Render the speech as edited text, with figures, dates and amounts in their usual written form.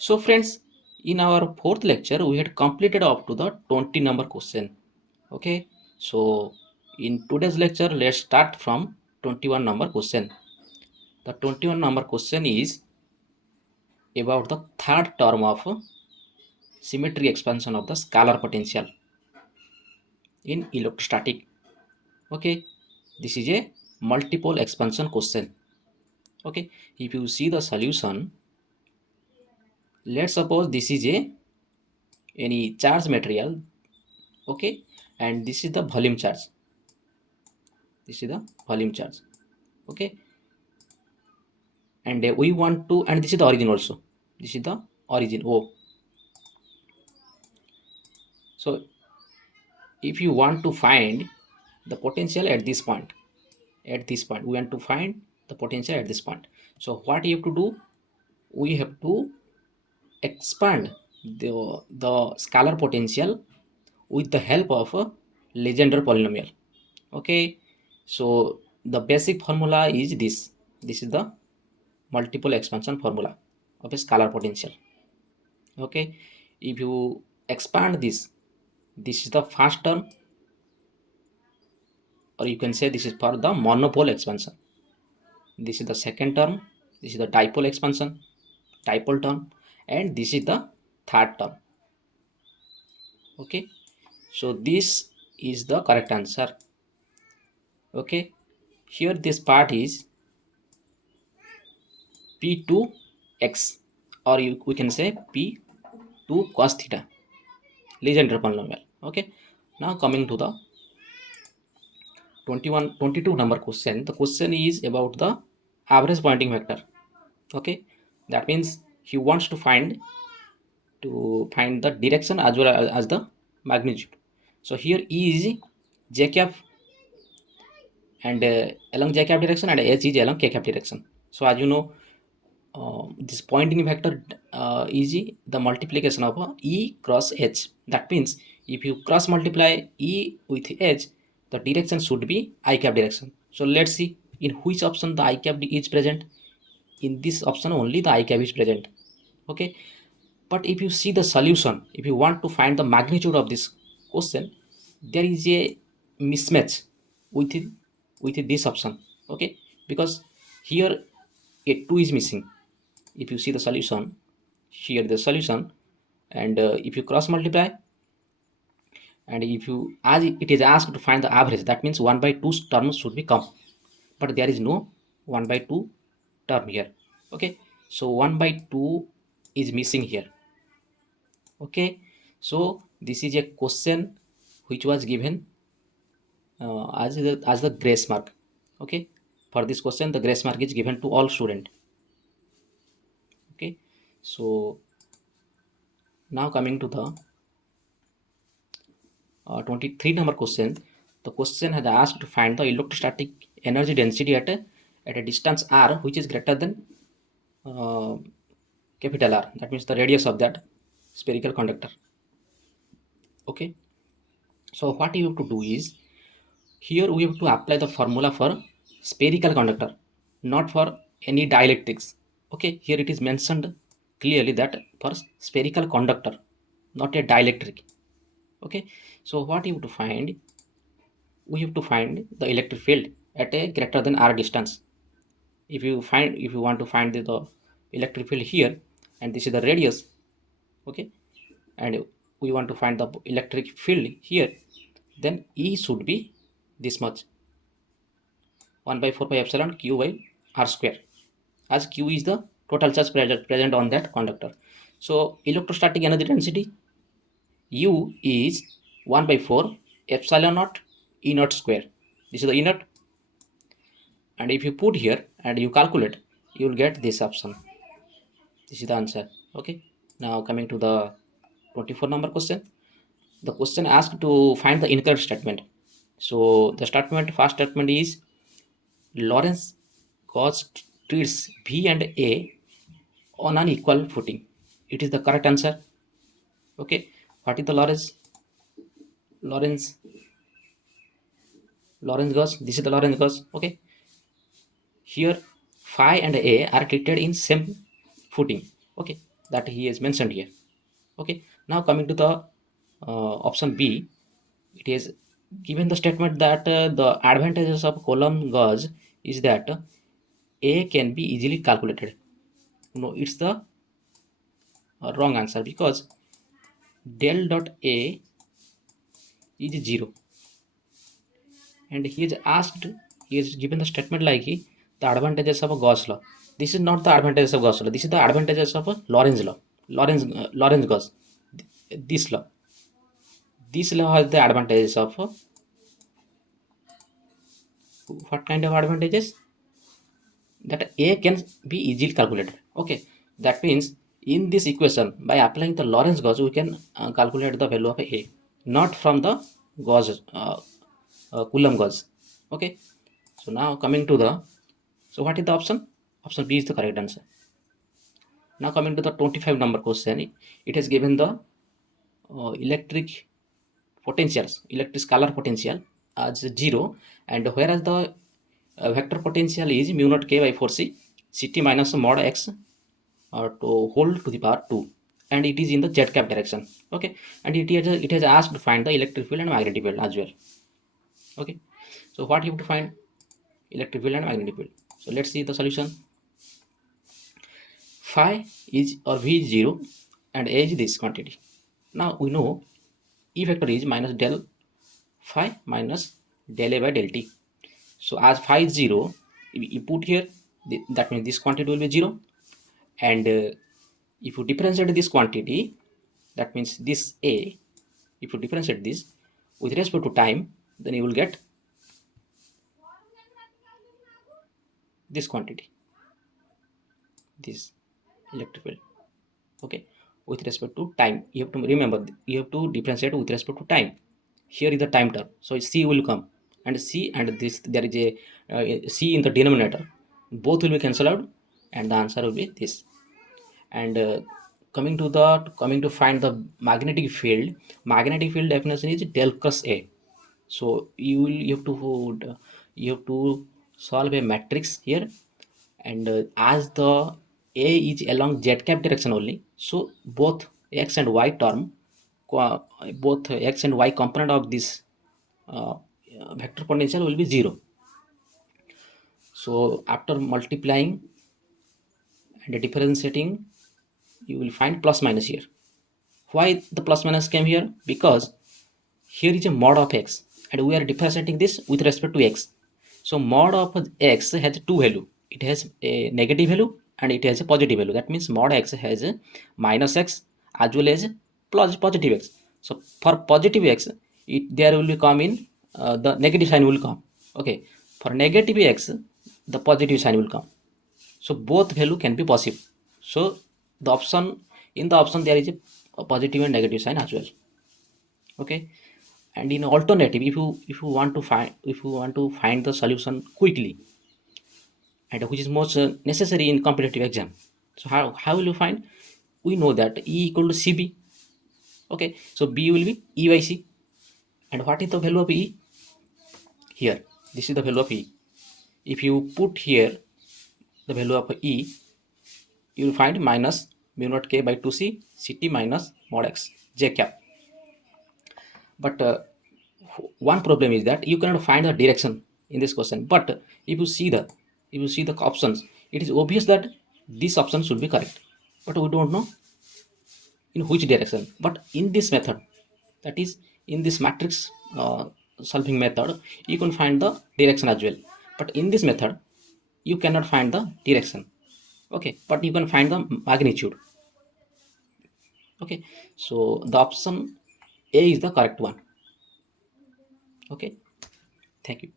So friends, in our fourth lecture, we had completed up to the 20 number question. Okay. So in today's lecture, let's start from 21 number question. The 21 number question is about the third term of symmetry expansion of the scalar potential in electrostatic. Okay. This is a multiple expansion question. Okay. If you see the solution, let's suppose this is a any charge material. Okay. And this is the volume charge. This is the volume charge. Okay, and we want to, and this is the origin also. This is the origin O. So if you want to find the potential at this point, we want to find the potential at this point. So what you have to do, we have to expand the scalar potential with the help of a Legendre polynomial. Okay, so the basic formula is this. This is the multiple expansion formula of a scalar potential. Okay, if you expand this is the first term, or you can say this is for the monopole expansion. This is the second term, this is the dipole expansion, dipole term, and this is the third term. Okay, so this is the correct answer. Okay, here this part is p2x, or we can say p2 cos theta, Legendre polynomial. Okay, now coming to the 22 number question. The question is about the average Poynting vector. Okay, that means he wants to find the direction as well as the magnitude. So here E is j cap, and along j cap direction, and h is along k cap direction. So as you know, this Poynting vector is the multiplication of E cross h. That means if you cross multiply E with h, the direction should be I cap direction. So let's see in which option the I cap is present. In this option only the I cap is present. Okay, but if you see the solution, if you want to find the magnitude of this question, there is a mismatch with this option. Okay, because here a 2 is missing. If you see the solution, here the solution, and if you cross multiply, and if you, as it is asked to find the average, that means 1 by 2 terms should be come, but there is no 1 by 2 term here. Okay, so 1 by 2 is missing here. Okay, so this is a question which was given as the grace mark. Okay, for this question the grace mark is given to all student. Okay, so now coming to the 23 number question. The question has asked to find the electrostatic energy density at a distance r which is greater than capital R. That means the radius of that spherical conductor. Okay, so what you have to do is, here we have to apply the formula for spherical conductor, not for any dielectrics. Okay, here it is mentioned clearly that for spherical conductor, not a dielectric. Okay, so what you have to find, we have to find the electric field at a greater than r distance. If you want to find the electric field here, and this is the radius. Okay, and we want to find the electric field here, then E should be this much, 1 by 4 pi epsilon q by r square, as q is the total charge present on that conductor. So electrostatic energy density U is 1 by 4 epsilon naught E naught square. This is the E naught, and if you put here and you calculate, you will get this option. This is the answer. Okay, now coming to the 24 number question. The question asked to find the incorrect statement. So the first statement is Lorentz gauge treats V and A on an equal footing. It is the correct answer. Okay, what is the Lorentz gauge? This is the Lorentz gauge. Okay, here phi and A are treated in same footing. Okay, that he has mentioned here. Okay, now coming to the option B, it is given the statement that the advantages of column gauge is that A can be easily calculated. No, it's the wrong answer, because del dot A is 0, and he is given the statement like the advantages of a Gauss law. This is not the advantages of Gauss law. This is the advantages of a Lorentz law. Lorentz Gauss. This law. This law has the advantages of what kind of advantages? That A can be easily calculated. Okay, that means in this equation, by applying the Lorentz Gauss, we can calculate the value of A, not from the Gauss, Coulomb Gauss. Okay, so now coming to the, so what is the option? Option B is the correct answer. Now coming to the 25 number question, it has given the electric potentials, electric scalar potential as 0, and whereas the vector potential is mu naught k by 4c ct minus mod x to whole to the power 2, and it is in the z cap direction. Okay, and it has asked to find the electric field and magnetic field as well. Okay, so what you have to find? Electric field and magnetic field. So let's see the solution. Phi is, or v is 0, and a is this quantity. Now we know E vector is minus del phi minus del a by del t. So as phi is 0, you put here, that means this quantity will be 0, and if you differentiate this quantity, that means this a, if you differentiate this with respect to time, then you will get this quantity, this electric field. Okay, with respect to time, you have to remember, you have to differentiate with respect to time. Here is the time term, so c will come, and c and this, there is a c in the denominator, both will be cancelled out, and the answer will be this. And coming to find the magnetic field, definition is del cross A. So you have to solve a matrix here, and as the A is along z cap direction only, so both x and y term, both x and y component of this uh, vector potential will be 0. So after multiplying and differentiating, you will find plus minus here. Why the plus minus came here? Because here is a mod of x, and we are differentiating this with respect to x. So mod of x has two value. It has a negative value and it has a positive value. That means mod x has a minus x as well as plus positive x. So for positive x, there will come in the negative sign will come. Okay, for negative x, the positive sign will come. So both value can be possible. So the option, in the option there is a positive and negative sign as well. Okay, and in alternative, if you want to find the solution quickly, and which is most necessary in competitive exam, so how will you find? We know that E equal to CB. Okay, so B will be E by C, and what is the value of E here? This is the value of E. If you put here the value of E, you will find minus mu naught k by 2c ct minus mod x j cap. But one problem is that you cannot find the direction in this question. But if you see the options, it is obvious that this option should be correct, but we don't know in which direction. But in this method, that is in this matrix solving method, you can find the direction as well. But in this method, you cannot find the direction. Okay, but you can find the magnitude. Okay, so the option A is the correct one. Okay, thank you.